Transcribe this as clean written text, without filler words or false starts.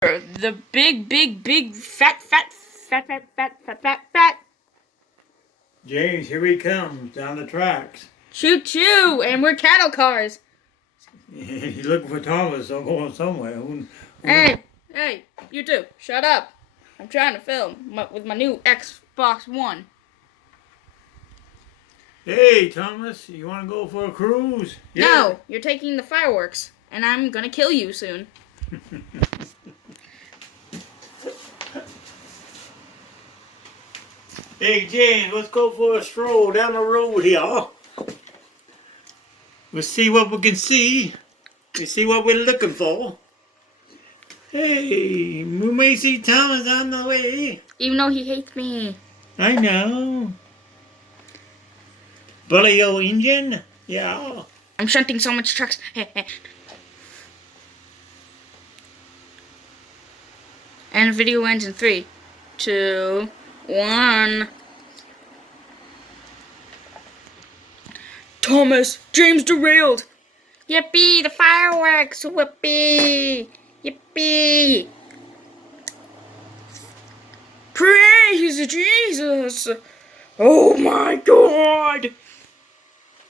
The big, fat. James, here he comes down the tracks. Choo choo, and we're cattle cars. He's looking for Thomas. I'm going somewhere. Hey, you two, shut up. I'm trying to film with my new Xbox One. Hey, Thomas, you want to go for a cruise? Yeah. No, you're taking the fireworks, and I'm gonna kill you soon. Hey, James, let's go for a stroll down the road here. We'll see what we can see. We see what we're looking for. Hey, we may see Thomas on the way. Even though he hates me. I know. Bully your engine? Yeah. I'm shunting so much trucks. And the video ends in 3, 2, 1. Thomas, James derailed. Yippee, the fireworks. Whippy. Yippee. Praise Jesus. Oh my God.